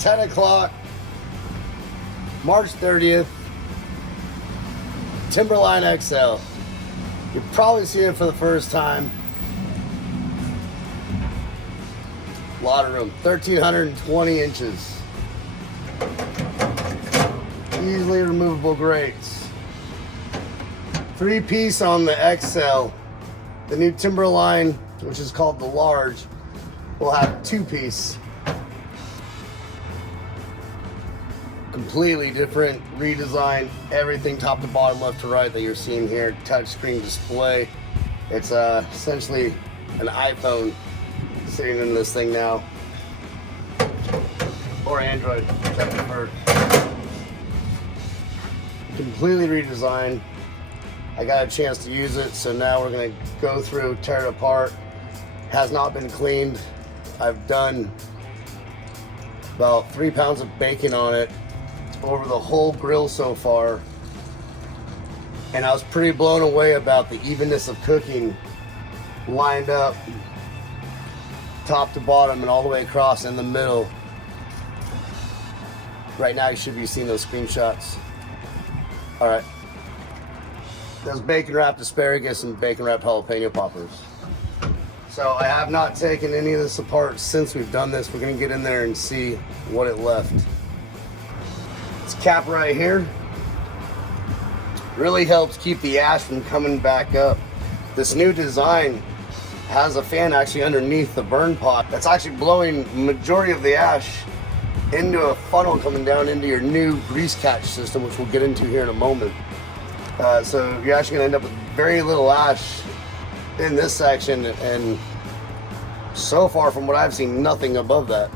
10 o'clock, March 30th, Timberline XL. You'll probably see it for the first time. A lot of room, 1,320 inches. Easily removable grates. 3-piece on the XL. The new Timberline, which is called the large, will have 2-piece. Completely different, redesigned, everything top to bottom, left to right that you're seeing here. Touchscreen display. It's essentially an iPhone sitting in this thing now, or Android, which I prefer. Completely redesigned. I got a chance to use it, so now we're gonna go through, tear it apart. Has not been cleaned. I've done about 3 pounds of bacon on it over the whole grill so far, and I was pretty blown away about the evenness of cooking, lined up top to bottom and all the way across in the middle. Right now you should be seeing those screenshots. All right, those bacon wrapped asparagus and bacon wrapped jalapeno poppers. So I have not taken any of this apart since we've done this. We're gonna get in there and see what it left. This cap right here really helps keep the ash from coming back up. This new design has a fan actually underneath the burn pot that's actually blowing majority of the ash into a funnel coming down into your new grease catch system, which we'll get into here in a moment. So you're actually gonna end up with very little ash in this section, and so far from what I've seen, nothing above that.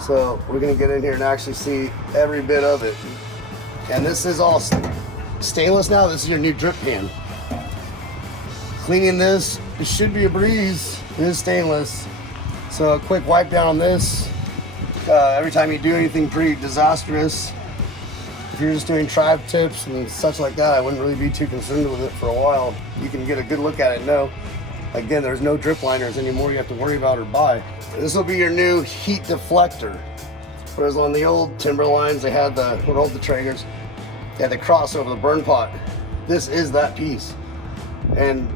So we're gonna get in here and actually see every bit of it. And this is all stainless now. This is your new drip pan. Cleaning this, it should be a breeze. It is stainless. So a quick wipe down on this. Every time you do anything pretty disastrous, if you're just doing tribe tips and such like that, I wouldn't really be too concerned with it for a while. You can get a good look at it now. Again, there's no drip liners anymore you have to worry about or buy. This will be your new heat deflector. Whereas on the old Timberlines, they had the Traegers, they had the crossover, the burn pot. This is that piece. And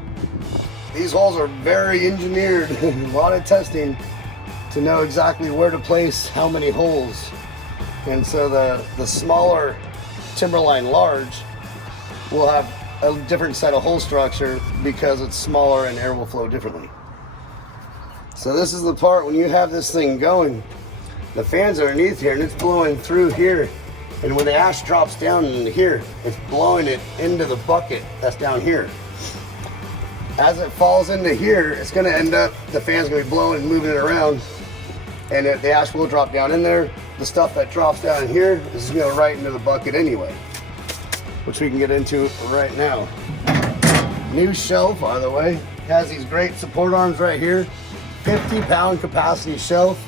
these holes are very engineered, a lot of testing to know exactly where to place how many holes. And so the smaller Timberline large will have a different set of hole structure because it's smaller and air will flow differently. So this is the part when you have this thing going, the fans are underneath here and it's blowing through here, and when the ash drops down into here, it's blowing it into the bucket that's down here. As it falls into here, it's going to end up, the fan's going to be blowing and moving it around, and the ash will drop down in there. The stuff that drops down in here is going to go right into the bucket anyway, which we can get into right now. New shelf, by the way, has these great support arms right here. 50-pound capacity shelf.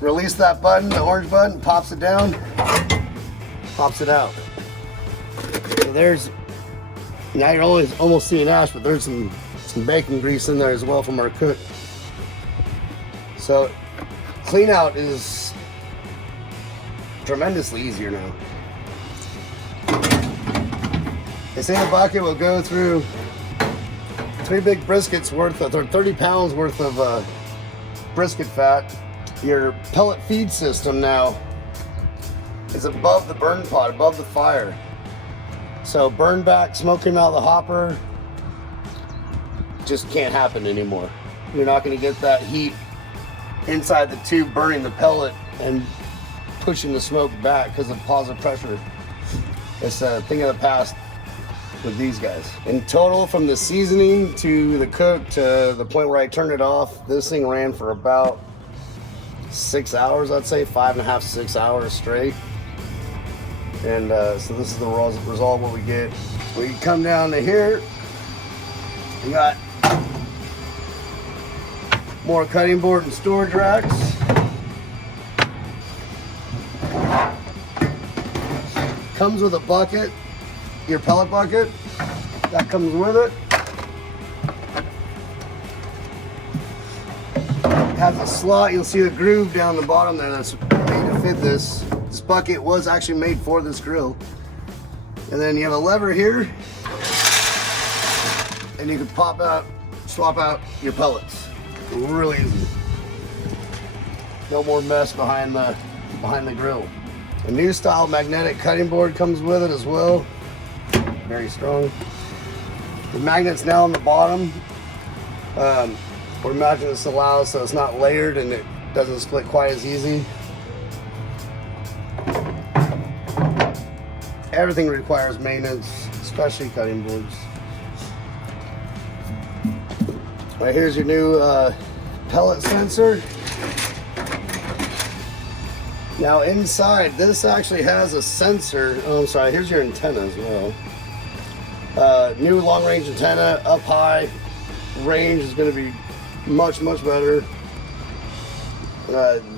Release that button, the orange button, pops it down, pops it out. So there's, now you're almost seeing ash, but there's some bacon grease in there as well from our cook. So clean out is tremendously easier now. They say the bucket will go through 3 big briskets worth of, or 30 pounds worth of brisket fat. Your pellet feed system now is above the burn pot, above the fire. So burn back, smoke came out of the hopper, just can't happen anymore. You're not going to get that heat inside the tube burning the pellet and pushing the smoke back because of positive pressure. It's a thing of the past with these guys. In total, from the seasoning to the cook to the point where I turned it off, this thing ran for about 6 hours, I'd say 5.5 to 6 hours straight. And so this is the result of what we get. We come down to here, we got more cutting board and storage racks. Comes with a bucket, your pellet bucket, that comes with it. has a slot. You'll see a groove down the bottom there that's made to fit this. This bucket was actually made for this grill. And then you have a lever here, and you can pop out, swap out your pellets. Really easy. No more mess behind the grill. A new style magnetic cutting board comes with it as well. Very strong. The magnet's now on the bottom. We're imagining this allows so it's not layered and it doesn't split quite as easy. Everything requires maintenance, especially cutting boards. Right, here's your new pellet sensor. Now inside, this actually has a sensor. Oh, I'm sorry, here's your antenna as well. New long range antenna, up high. Range is going to be much better.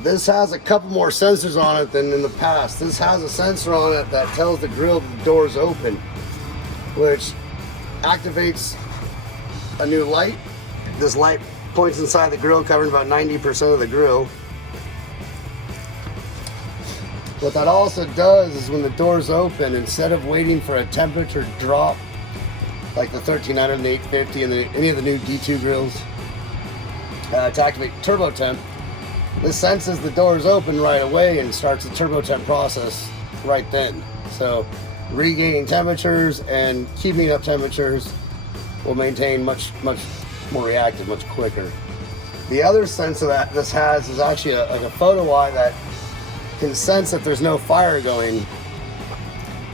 This has a couple more sensors on it than in the past. This has a sensor on it that tells the grill that the door is open, which activates a new light. This light points inside the grill, covering about 90% of the grill. What that also does is when the door's open, instead of waiting for a temperature drop like the 1300 and the 850 and any of the new D2 grills to activate turbo temp, this senses the door is open right away and starts the turbo temp process right then. So regaining temperatures and keeping up temperatures will maintain much more reactive, much quicker. The other sensor that this has is actually like a photo eye that can sense if there's no fire going,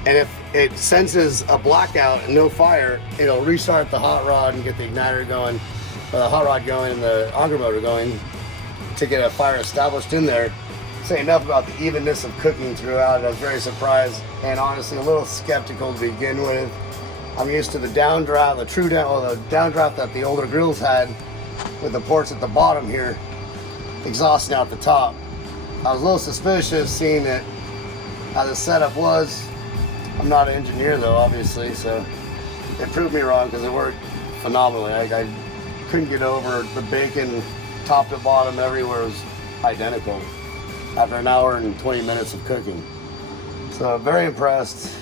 and if it senses a blackout and no fire, it'll restart the hot rod and get the igniter going, or the hot rod going and the auger motor going to get a fire established in there. Say enough about the evenness of cooking throughout. I was very surprised and honestly a little skeptical to begin with. I'm used to the downdraft, the downdraft that the older grills had with the ports at the bottom here, exhausting out the top. I was a little suspicious seeing it, how the setup was. I'm not an engineer though, obviously, so it proved me wrong because it worked phenomenally. I couldn't get over the bacon top to bottom everywhere was identical after an hour and 20 minutes of cooking. So very impressed,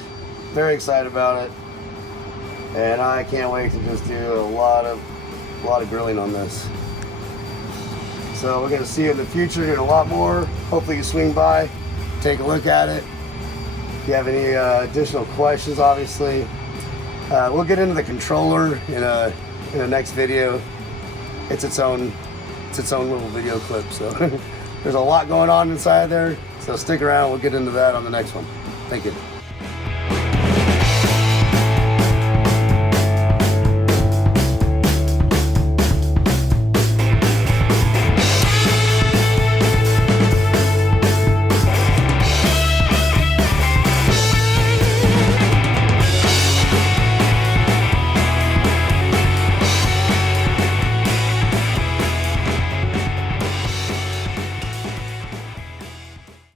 very excited about it, and I can't wait to just do a lot of grilling on this. So we're gonna see you in the future doing a lot more. Hopefully you swing by, take a look at it. If you have any additional questions, obviously, we'll get into the controller in a next video. It's its own little video clip. So there's a lot going on inside there. So stick around. We'll get into that on the next one. Thank you.